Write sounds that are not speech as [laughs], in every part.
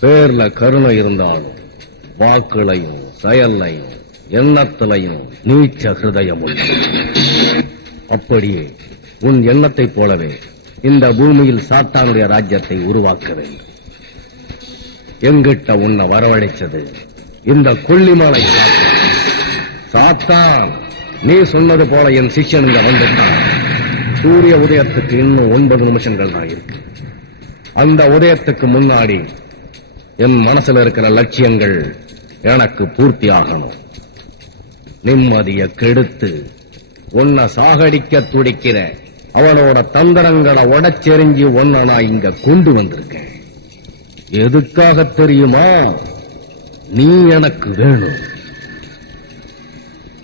பேர்ல கருணை இருந்தாலும் வாக்குலையும் செயல்லையும் எண்ணத்திலையும் நீச்ச ஹிருதயம் அப்படியே உன் எண்ணத்தைப் போலவே இந்த பூமியில் சாத்தானுடைய ராஜ்யத்தை உருவாக்க வேண்டும். எங்கிட்ட உன்னை வரவழைச்சது இந்த கொல்லிமலை சாத்தான். சாத்தான் நீ சொன்னது போல என் சிஷ்யன் இங்க வந்துட்டான் சூரிய உதயத்துக்கு இன்னும் ஒன்பது நிமிஷங்கள் தான் இருக்கு. அந்த உதயத்துக்கு முன்னாடி என் மனசுல இருக்கிற லட்சியங்கள் எனக்கு பூர்த்தி ஆகணும். நிம்மதியை கெடுத்து உன்னை சாகடிக்க துடிக்கிறேன். அவனோட தந்திரங்களை உடச்செறிஞ்சு ஒன்ன நான் இங்க கொண்டு வந்திருக்கேன் எதுக்காக தெரியுமா? நீ எனக்கு வேணும்.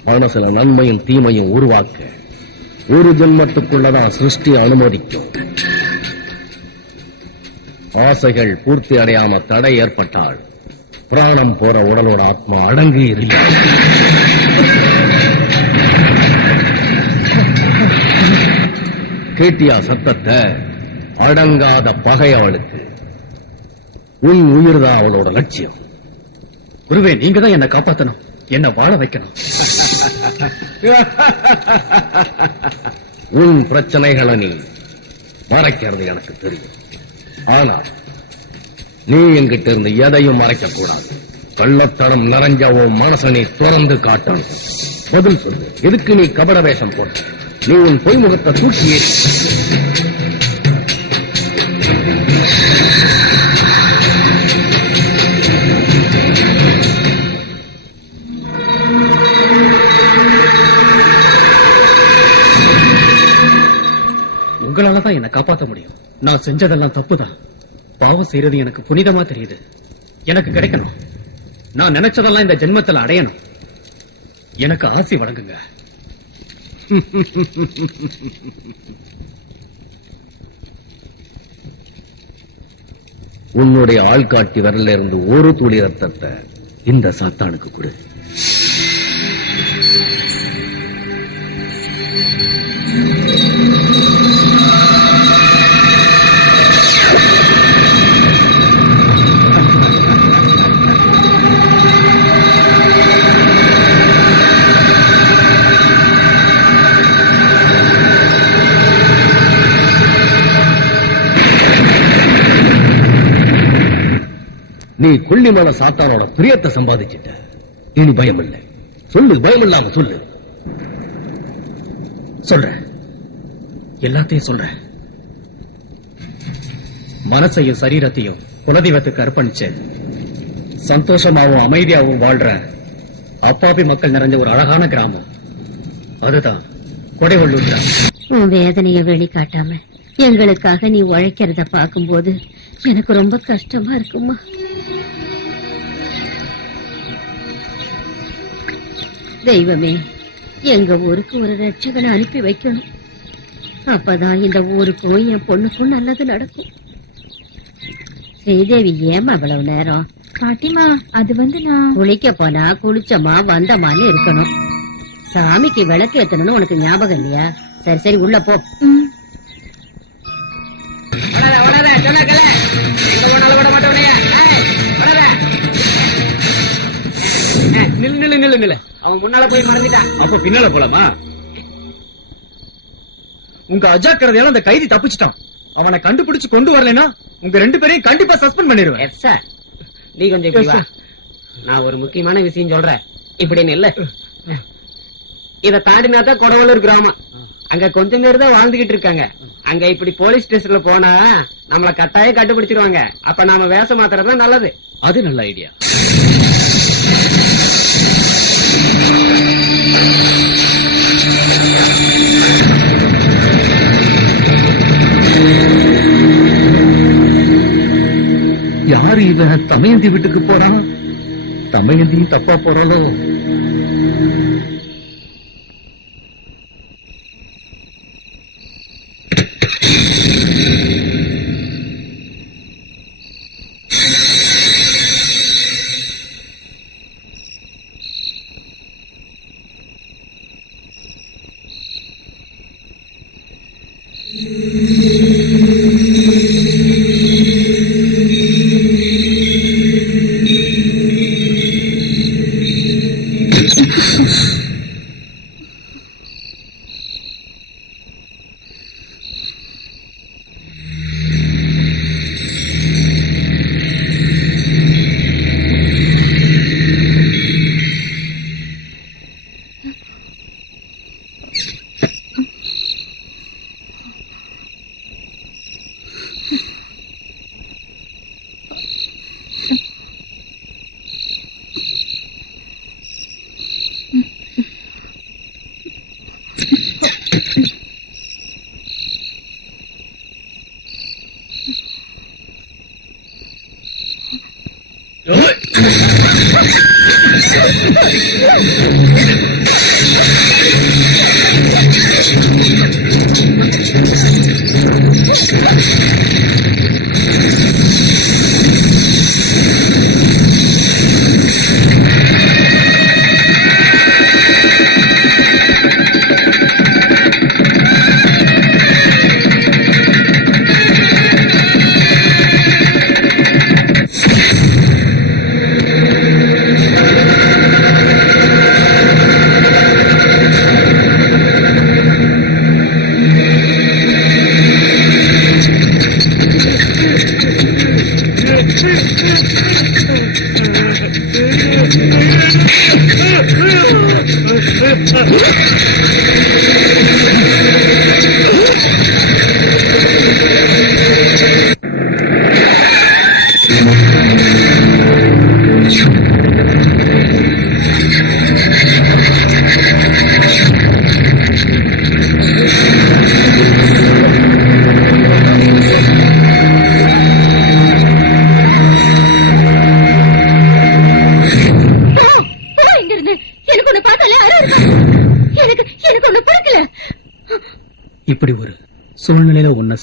மனசுல நன்மையும் தீமையும் உருவாக்க ஒரு ஜென்மத்துக்குள்ளதான் சிருஷ்டி அனுமதிக்கும். ஆசைகள் பூர்த்தி அடையாம தடை ஏற்பட்டால் பிராணம் போற உடலோட ஆத்மா அடங்கி இருக்காது கேட்டியா சத்தத்தை? அடங்காத பகை உன் உன் உயிர்தான் அவளோட லட்சியம். குருவே நீங்க தான் என்ன காப்பாத்தணும். என்ன வாழ வைக்கணும். உன் பிரச்சனைகளை நீ மறைக்கிறது எனக்கு தெரியும். ஆனா நீ என்கிட்ட இருந்து எதையும் மறைக்க கூடாது கள்ளத்தடம் நிறைஞ்ச உன் மனசனை திறந்து காட்டணும். பதில் சொல்லு. எதுக்கு நீ கபட வேஷம் போட்ட நீ உன் பொய்முகத்தை தூக்கியே உங்களால தான் என்ன காப்பாற்ற முடியும். நான் செஞ்சதெல்லாம் தப்புதான். பாவம் செய்யறது எனக்கு புனிதமா தெரியுது. எனக்கு கிடைக்கணும். நான் நினைச்சதெல்லாம் இந்த ஜென்மத்தில் அடையணும். எனக்கு ஆசி வழங்குங்க. உன்னுடைய ஆள்காட்டி வரல இருந்து ஒரு துளி ரத்தத்தை இந்த சாத்தானுக்கு கொடு. நீ கொல்லிமலை சாத்தானோட பிரியத்தை சம்பாதிச்சிட்ட. இனி பயம் இல்லை சொல்லு பயம் இல்லாம சொல்லு. சொல்றேன். எல்லாத்தையும் சொல்றேன். மனசையும் சரீரத்தையும் குலதெய்வத்துக்கு அர்ப்பணிச்சு சந்தோஷமாவும் அமைதியாவும் வாழ்ற அப்பாவி மக்கள் நிறைஞ்ச ஒரு அழகான கிராமம். அதுதான் கொடைவள்ளூர் கிராமம். உன் வேதனையை வெளிக்காட்டாம எங்களுக்காக நீ உழைக்கிறத பார்க்கும்போது எனக்கு ரொம்ப கஷ்டமா இருக்குமா? தெய்வமே எங்க ஊருக்கு ஒரு ரட்சகனை அனுப்பி வைக்கணும். அப்பதான் இந்த ஊருக்கும் என் பொண்ணுக்கும் நல்லது நடக்கும். ஸ்ரீதேவி ஏமா அவ்வளவு நேரம்? பாட்டிமா அது வந்து நான் குளிக்க போனா குளிச்சமா வந்தமான்னு இருக்கணும். சாமிக்கு விளக்கு ஏத்தணும்னு உனக்கு ஞாபகம் இல்லையா? சரி சரி உள்ள போ. நில்லு நில்லு நில்லு அவன் முன்னால போய் மறந்துட்டான் அப்ப பின்னால போலாமா? உங்க அஜாக்கிரதையால அந்த கைதி தப்பிச்சிட்டான். அவனை கண்டுபிடிச்சு கொண்டு வரலைன்னா உங்க ரெண்டு பேரையும் கண்டிப்பா சஸ்பெண்ட் பண்ணிடுவேன். எஸ் சார் நீ கொஞ்சம் இப்படி வா. நான் ஒரு முக்கியமான விஷயம் சொல்றேன். இப்படி நில்ல இத தாண்டினா தான் கொடவலூர் கிராமம். அங்க கொஞ்சம் பேர் தான் வாழ்ந்துகிட்டு இருக்காங்க. அங்க இப்படி போலீஸ் ஸ்டேஷன்ல போனா நம்மள கட்டாயம் கண்டுபிடிச்சிருவாங்க. அப்ப நாம வேஷம் தான் நல்லது. அது நல்ல ஐடியா. யாரு இவன்? தமையந்தி வீட்டுக்கு போறானா? தமையந்தி தப்பா போறாளோ?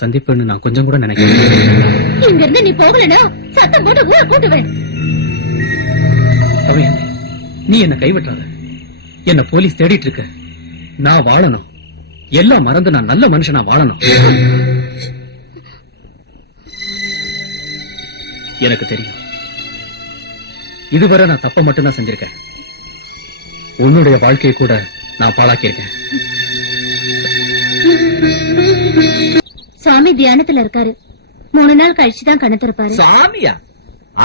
சந்திப்பேன்னு நான் கொஞ்சம் கூட நினைக்கிறேன் இங்க இருந்து நீ போகலனா சத்தம் போட்டு ஊரை கூட்டுவேன். அவன் நீ என்ன கைவிட்டாத. என்ன போலீஸ் தேடிட்டு இருக்க நான் வாழணும். எல்லாம் மறந்து நான் நல்ல மனுஷனா வாழணும். எனக்கு தெரியும். இதுவரை நான் தப்ப மட்டும் தான் செஞ்சிருக்கேன். உன்னுடைய வாழ்க்கையை கூட நான் பாழாக்கியிருக்கேன். சாமி தியானத்துல இருக்காரு. மூணு நாள் கழிச்சு தான் கண்ணு திறப்பாரு. சாமியா?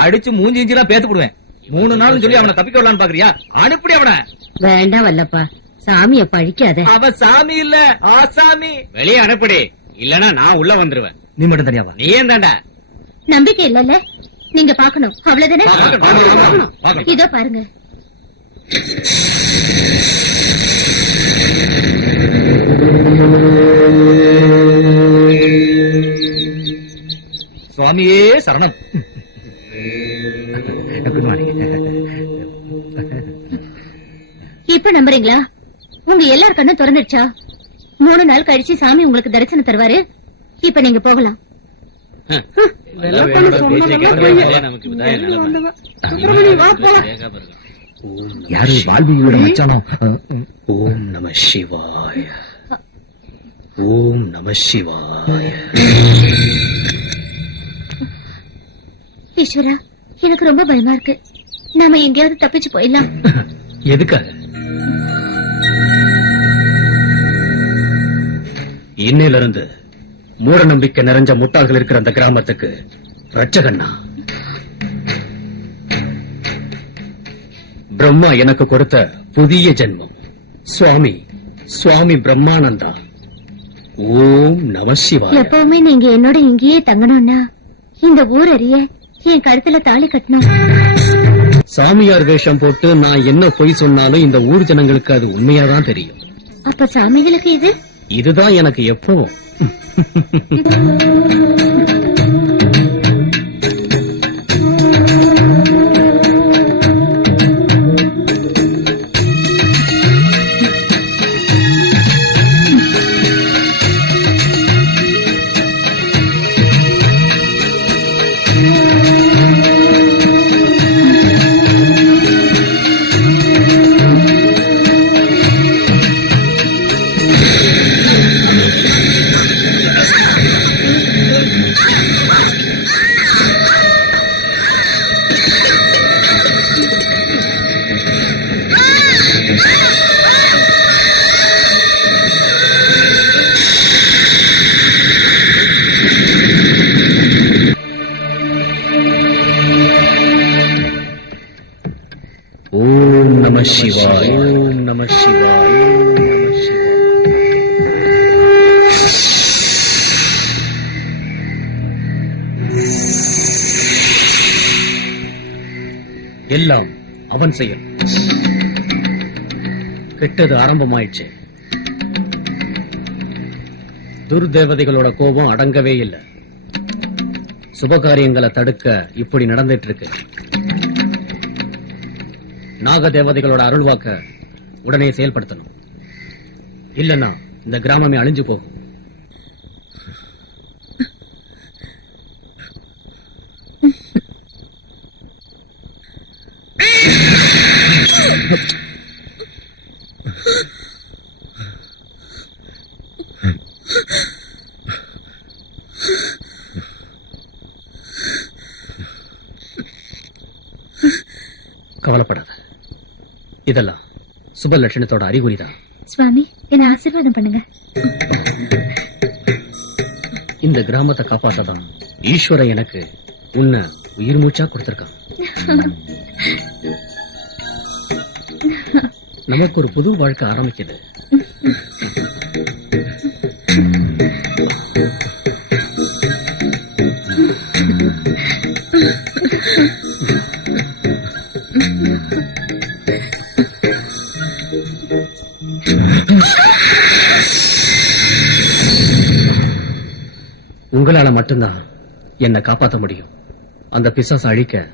அடிச்சு மூஞ்சி இஞ்சிலாம் பேத்து போடுவேன். மூணு நாள் சொல்லி அவனை தப்பிக்க விடலான்னு பாக்குறியா? அனுப்பி அவன. வேண்டாம் வல்லப்பா. சாமிய பழிக்காத. அவ சாமி இல்ல ஆசாமி வெளியே அனுப்படி. இல்லனா நான் உள்ள வந்துருவேன். நீ மட்டும் தனியாவா நீ ஏன் தாண்டா? நம்பிக்கை இல்லல்ல. நீங்க பாக்கணும். அவ்வளவுதானே. இதோ பாருங்க. சுவாமியே சரணம். இப்ப நம்புறீங்களா? உங்க எல்லார் கண்ணும் திறந்துடுச்சா மூணு நாள் கழிச்சு சாமி உங்களுக்கு தரிசனம் தருவாரு. இப்ப நீங்க போகலாம். யாரு வால்மீகியோட மச்சானோ? ஓம் நம சிவாய. ஓம் நம சிவாய. ஈஸ்வரா எனக்கு ரொம்ப பயமா இருக்கு. நாம எங்கேயாவது தப்பிச்சு போயிடலாம். [laughs] எதுக்காக இன்னையில இருந்து மூட நம்பிக்கை நிறைஞ்ச முட்டாள்கள் இருக்கிற அந்த கிராமத்துக்கு ரட்சகண்ணா பிரம்மா எனக்கு கொடுத்த புதிய ஜென்மம். சுவாமி சுவாமி பிரம்மானந்தா. ஓம் நம சிவாய. எப்பவுமே நீங்க என்னோட இங்கேயே தங்கணும்னா இந்த ஊர் அறிய என் கழுத்துல தாலி கட்டணும். சாமியார் வேஷம் போட்டு நான் என்ன பொய் சொன்னாலும் இந்த ஊர் ஜனங்களுக்கு அது உண்மையாதான் தெரியும். அப்ப சாமிகளுக்கு இது? இதுதான் எனக்கு எப்பவும். [laughs] அவன் செயல். கெட்டது ஆரம்பமாயிடுச்சு. துர்தேவதைகளோட கோபம் அடங்கவே இல்லை. சுபகாரியங்களை தடுக்க இப்படி நடந்துட்டு இருக்கு நாக தேவதைகளோட அருள்வாக்க உடனே செயல்படுத்தணும். இல்லன்னா இந்த கிராமமே அழிஞ்சு போகும். கவலைப்படாத. இதெல்லாம் சுப லட்சணத்தோட அறிகுறிதான். சுவாமி என்ன ஆசீர்வாதம் பண்ணுங்க. இந்த கிராமத்தை காப்பாத்ததான் ஈஸ்வரன் எனக்கு உன்னை உயிர் மூச்சா கொடுத்திருக்கான். [laughs] நமக்கு ஒரு புது வாழ்க்கை ஆரம்பிக்குது. உங்களால மட்டும்தான் என்னை காப்பாத்த முடியும். அந்த பிசாசை அழிக்க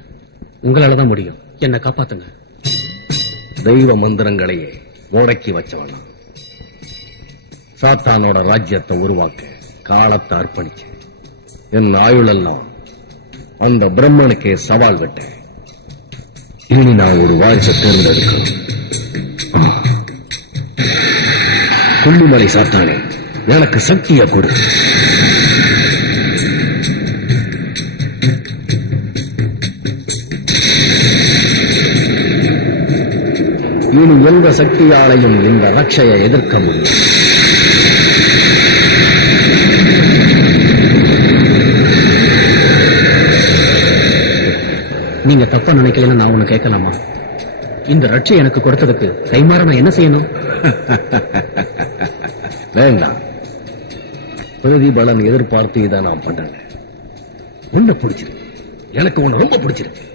உங்களால தான் முடியும். என்னை காப்பாத்துங்க. தெய்வ மந்திரங்களை முடக்கி வச்சவனா சாத்தானோட ராஜ்யத்தை உருவாக்க காலத்தை அர்ப்பணிச்ச என் ஆயுளெல்லாம் அந்த பிரம்மனுக்கே சவால் விட்டேன். இனி நான் ஒரு வாரிசை தேர்ந்தெடுக்கணும். ஆ. கொல்லிமலை சாத்தானே எனக்கு சக்தியை கொடு. எந்த சக்தியாலையும் இந்த ரட்சையை எதிர்க்க முடியும். நீங்க தப்பா நினைக்கலன்னு நான் ஒண்ணு கேட்கலாமா? இந்த ரட்சை எனக்கு கொடுத்ததுக்கு கைமாற நான் என்ன செய்யணும்? [laughs] வேண்டாம். பிரதிபலன் எதிர்பார்த்து இதை நான் பண்றேன். உன்னை பிடிச்சிருக்கு. எனக்கு உன்னை ரொம்ப பிடிச்சிருக்கு.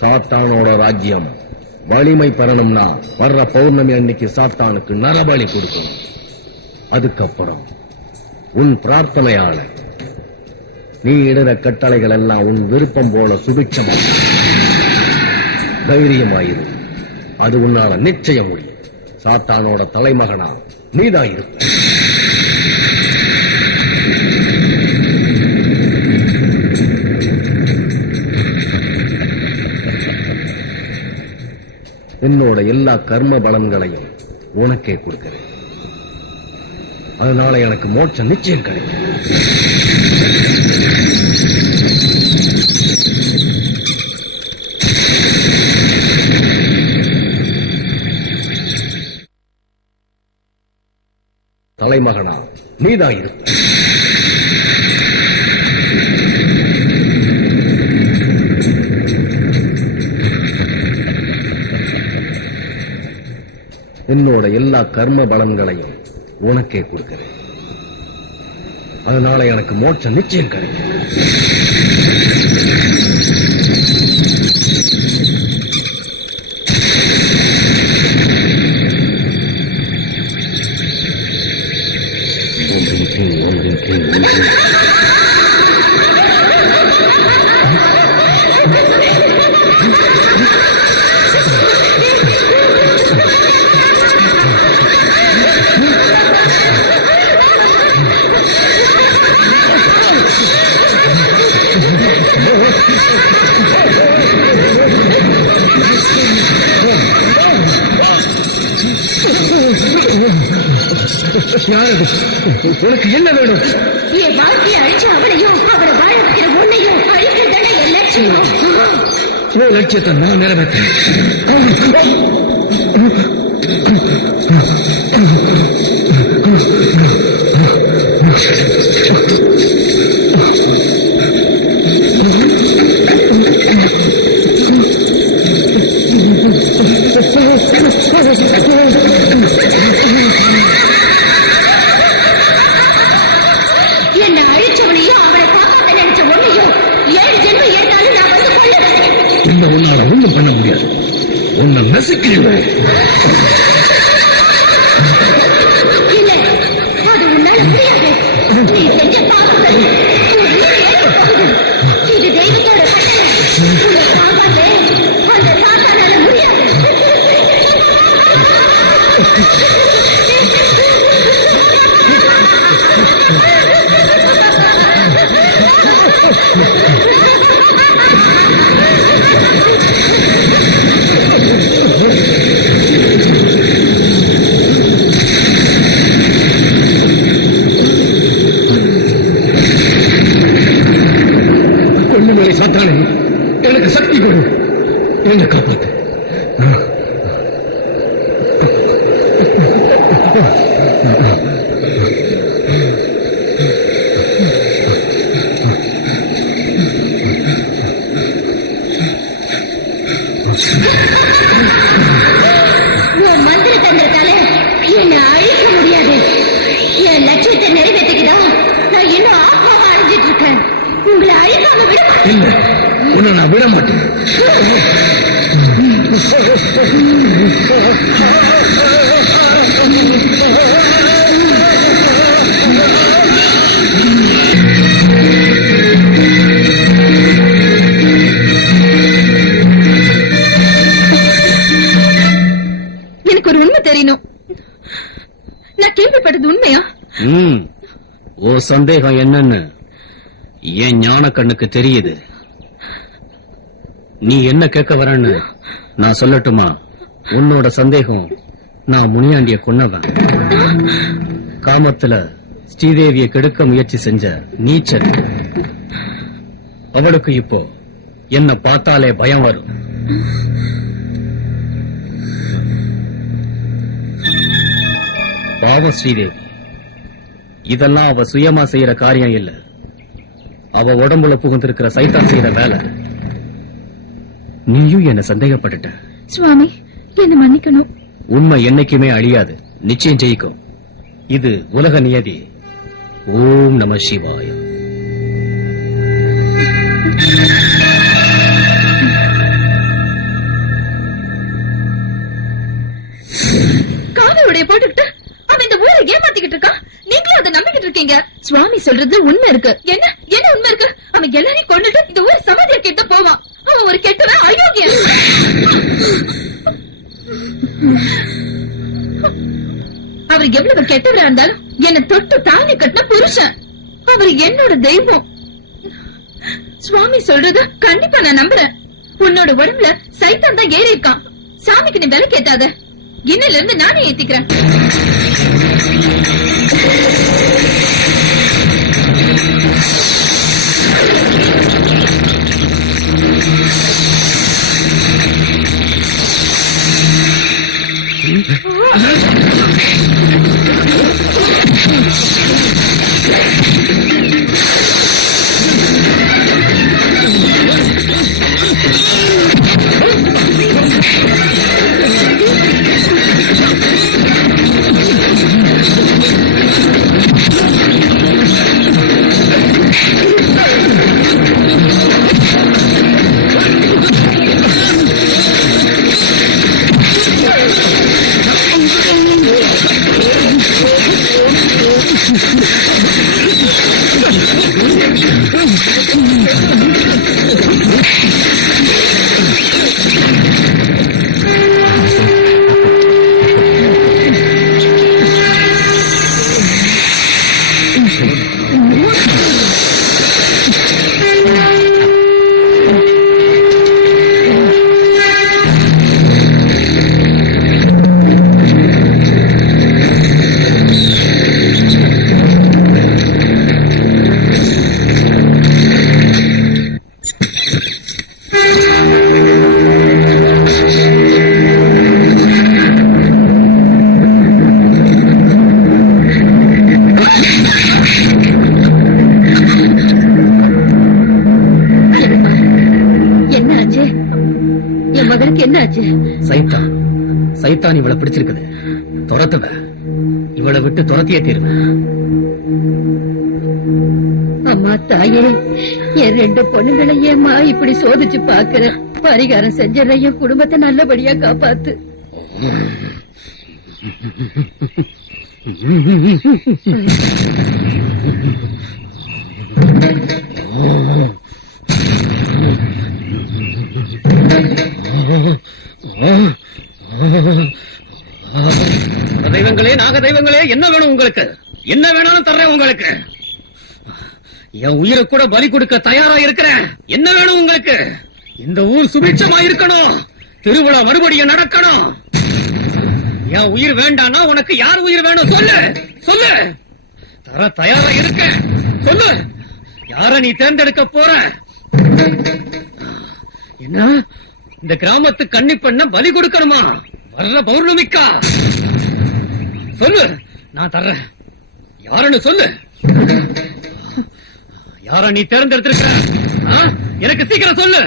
சாத்தானோட ராஜ்யம் வலிமை பெறணும்னா வர்ற பௌர்ணமி அன்னைக்கு சாத்தானுக்கு நரபலி கொடுக்கணும். அதுக்கப்புறம் உன் பிரார்த்தனையால நீ இடுற கட்டளைகள் எல்லாம் உன் விருப்பம் போல சுபிட்சமா தைரியமாயிரு அது உன்னால நிச்சயம் முடியும். சாத்தானோட தலைமகனா நீதான் இருப்ப என்னோட எல்லா கர்ம பலன்களையும் உனக்கே கொடுக்கிறேன். அதனால எனக்கு மோட்சம் நிச்சயம் கிடைக்கும். தலைமகனா நீதான் இருப்ப என்னோட எல்லா கர்ம பலன்களையும் உனக்கே கொடுக்கிறேன். அதனால எனக்கு மோட்சம் நிச்சயம் கிடைக்கும். உனக்கு என்ன வேணும்? என் வாழ்க்கையை அழிச்ச அவளையும் அவளை வாழ வைக்கிற உன்னையும் அழிக்கிறதான என் லட்சியம் உன் லட்சியத்தை நான் நிறைவேற்றேன். மந்திர தந்திரத்தால என்னை அழிக்க முடியாது. என் லட்சியத்தை நிறைவேற்றிக்கிதான் நான் இன்னும் ஆத்மாவா அழிஞ்சிட்டு இருக்கேன் உங்களை அழிக்காம விட மாட்டேன். உன்னை நான் விட மாட்டேன். சந்தேகம் என்னன்னு என் ஞான கண்ணுக்கு தெரியுது. நீ என்ன கேட்க வரன்னு நான் சொல்லட்டுமா? உன்னோட சந்தேகம் நான் முனியாண்டிய கொன்னவன். காமத்துல ஸ்ரீதேவியை கெடுக்க முயற்சி செஞ்ச நீச்சல். அவளுக்கு இப்போ என்ன பார்த்தாலே பயம் வரும். பாவம் ஸ்ரீதேவி. இதெல்லாம் அவ சுயமா செய்யற காரியம் இல்ல. அவ உடம்புல புகுந்திருக்கிற சைத்தான் செய்யற வேலை. நீயும் என்ன சந்தேகப்பட்டுட்ட சுவாமி என்ன மன்னிக்கணும். உண்மை என்னைக்குமே அழியாது. நிச்சயம் ஜெயிக்கும். இது உலக நியதி. ஓம் நம சிவாய. காவி உடைய போட்டுக்கிட்டு அவன் இந்த ஊரை ஏமாத்திக்கிட்டு இருக்கான் இருக்கீங்க? சுவாமி சொல்றது உண்மை இருக்கு. என்ன? என்ன உண்மை இருக்கு? அவன் எல்லாரையும் கொண்டுட்டு இந்த ஊர் சமாதியை கிட்ட போவான். அவன் ஒரு கெட்டவன் அயோக்கியன். அவர் எவ்வளவு கெட்டவரா இருந்தாலும் என்ன தொட்டு தாலி கட்டின புருஷன். அவர் என்னோட தெய்வம். சுவாமி சொல்றது கண்டிப்பா நான் நம்புறேன். உன்னோட உடம்புல சைத்தான் தான் ஏறி இருக்கான் சாமிக்கு நீ விலை கேட்டாத இன்னில இருந்து நானே ஏத்திக்கிறேன். என் மகனுக்கு என்ன ஆச்சு? சைத்தான் சைத்தான் இவளை பிடிச்சிருக்குது. துரத்துவ. இவளை விட்டு துரத்தியே தீருவேன் அம்மா தாயே என் ரெண்டு பொண்ணுங்களை ஏம்மா இப்படி சோதிச்சு பாக்குற பரிகாரம் செஞ்சிடற என் குடும்பத்தை நல்லபடியா காப்பாத்து. [laughs] தெய்வங்களே நாக தெய்வங்களே என்ன வேணும் உங்களுக்கு? என்ன வேணாலும் தர்றேன் உங்களுக்கு. என் உயிரை கூட பலி கொடுக்க தயாரா இருக்கிறேன். என்ன வேணும் உங்களுக்கு? இந்த ஊர் சுபிட்சமா இருக்கணும். திருவிழா மறுபடியும் நடக்கணும். என் உயிர் வேண்டாம்னா உனக்கு யார் உயிர் வேணும்? சொல்லு சொல்லு. தர தயாரா இருக்கேன். சொல்லு. யார நீ தேர்ந்தெடுக்க போற? என்ன? இந்த கிராமத்து கண்ணி பண்ண பலி கொடுக்கணுமா? வர்ற பௌர்ணமிக்கா? சொல்லு நான் தர்றேன். யாருன்னு சொல்லு. யார நீ தேர்ந்தெடுத்திருக்க ஆ? எனக்கு சீக்கிரம் சொல்லு.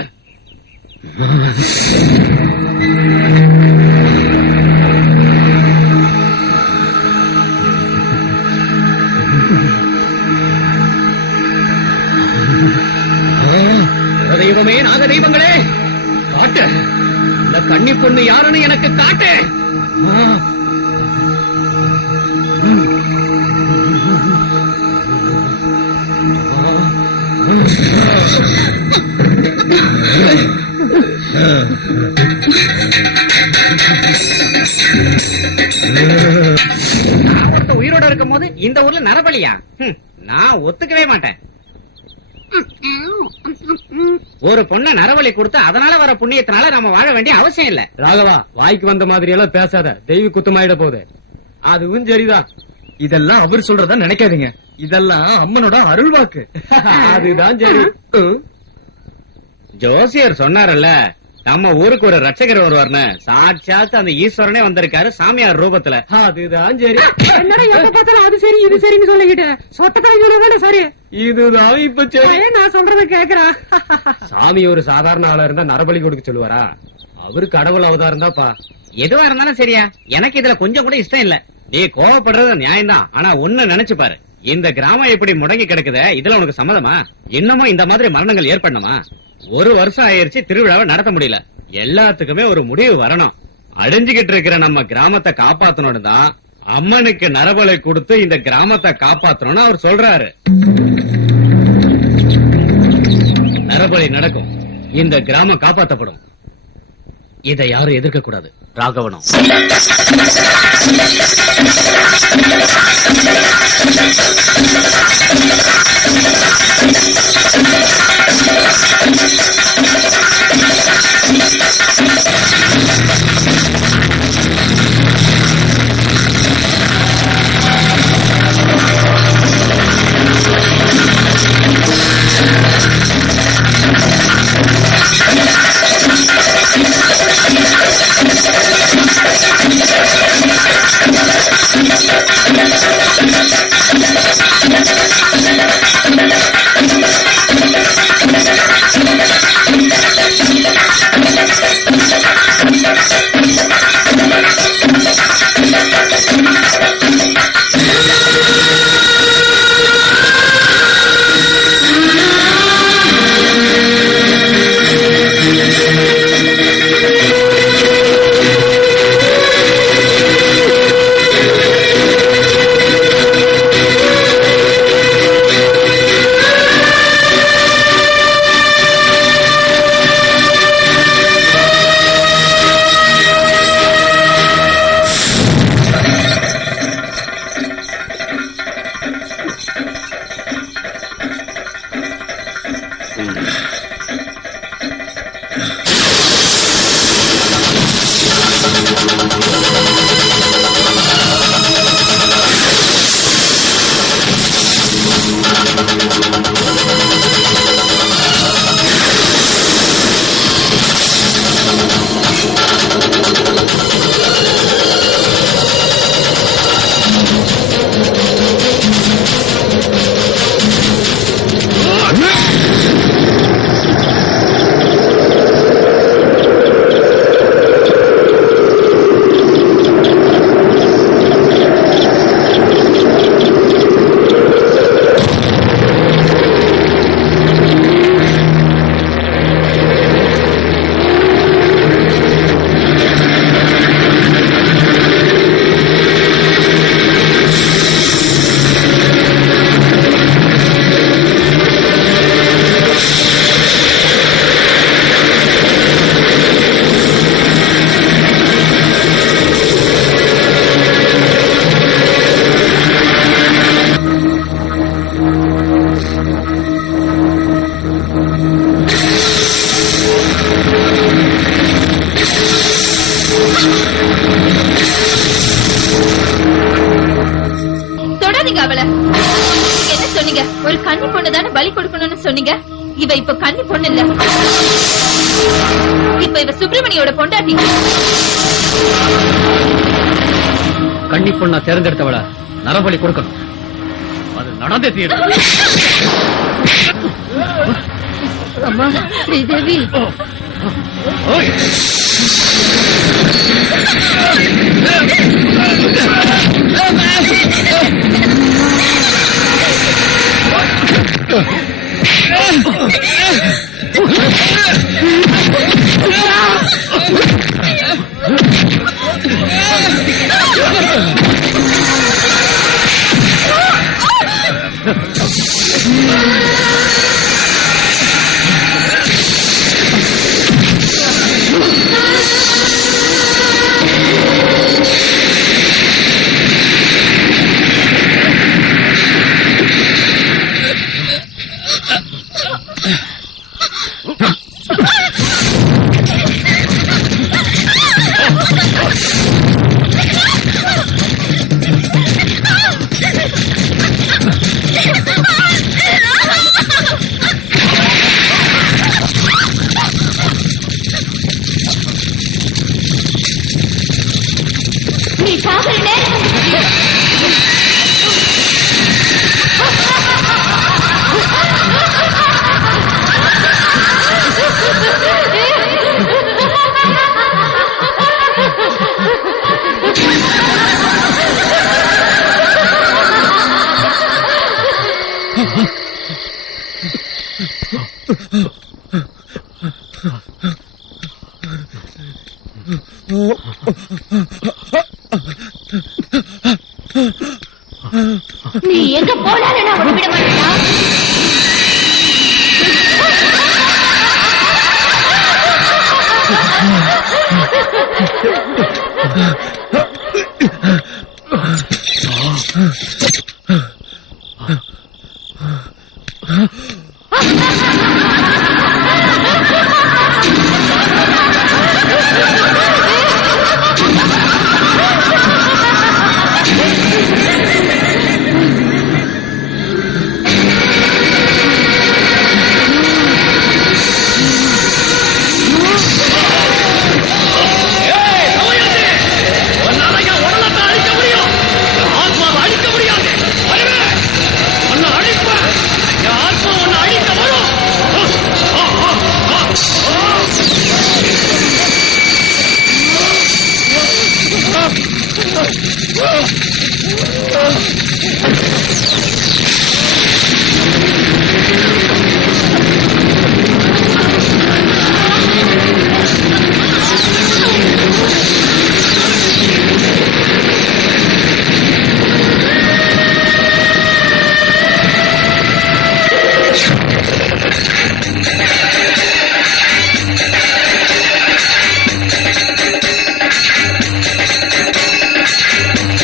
ஆ, தெய்வமே நாக தெய்வங்களே கன்னி பொண்ணு யாருன்னு எனக்கு காட்டு. நான் உயிரோட இருக்கும் போது இந்த ஊர்ல நரபலியா? நான் ஒத்துக்கவே மாட்டேன். ஒரு பொண்ண நரபலி கொடுத்து அதனால வர புண்ணியத்தினால நம்ம வாழ வேண்டிய அவசியம் இல்ல. ராகவா வாய்க்கு வந்த மாதிரி எல்லாம் பேசாத. தெய்வ குத்தமாயிட போகுது. அதுவும் சரிதான். இதெல்லாம் அவர் சொல்றதா நினைக்காதீங்க. இதெல்லாம் அம்மனோட அருள் வாக்கு [laughs] அதுதான் சரி. ஜோசியர் சொன்னாரல்ல நம்ம ஊருக்கு ஒரு ரட்சகர் வருவார்னு. சாட்சாத் அந்த ஈஸ்வரனே வந்திருக்காரு சாமியார் ரூபத்துல. அதுதான் சரி. என்னடா எப்ப பார்த்தாலும் அது சரி இது சரின்னு சொல்லிக்கிட்டேன் சொல்லுவானே சரி. இதுதான் இப்ப சரி. நான் சொல்றத கேக்குறான் சாமி ஒரு சாதாரண ஆளா இருந்தா நரபலி கொடுக்க சொல்லுவாரா? அவரு கடவுள் அவதாரம் தான்ப்பா எதுவா இருந்தாலும் சரியா? எனக்கு இதுல கொஞ்சம் கூட இஷ்டம் இல்ல. நீ கோவப்படுறது நியாயம்தான். ஆனா ஒண்ணு நினைச்சு பாரு. இந்த கிராமம் இப்படி முடங்கி கிடக்குதே இதுல உனக்கு சம்மதமா? இன்னமும் இந்த மாதிரி மரணங்கள் ஏற்படணுமா? ஒரு வருஷம் ஆயிருச்சு திருவிழாவை நடத்த முடியல. எல்லாத்துக்குமே ஒரு முடிவு வரணும். அழிஞ்சுகிட்டு இருக்கிற நம்ம கிராமத்தை காப்பாத்தணும்னு தான் அம்மனுக்கு நரபலை கொடுத்து இந்த கிராமத்தை காப்பாத்தணும்னு அவர் சொல்றாரு. நரபலி நடக்கும். இந்த கிராமம் காப்பாத்தப்படும். இதை யாரும் எதிர்க்க கூடாது రాఘవణం Thank you. Thank you. இவ இப்ப கன்னி பொண்ணு இல்ல இப்ப இவ சுப்பிரமணியோட பொண்டாட்டி. கன்னி பொண்ணா தேர்ந்தெடுத்தவள நரபலி கொடுக்கணும். அது நடந்தே தீரும். அம்மா. ஸ்ரீதேவி ஓய். Oh, [laughs]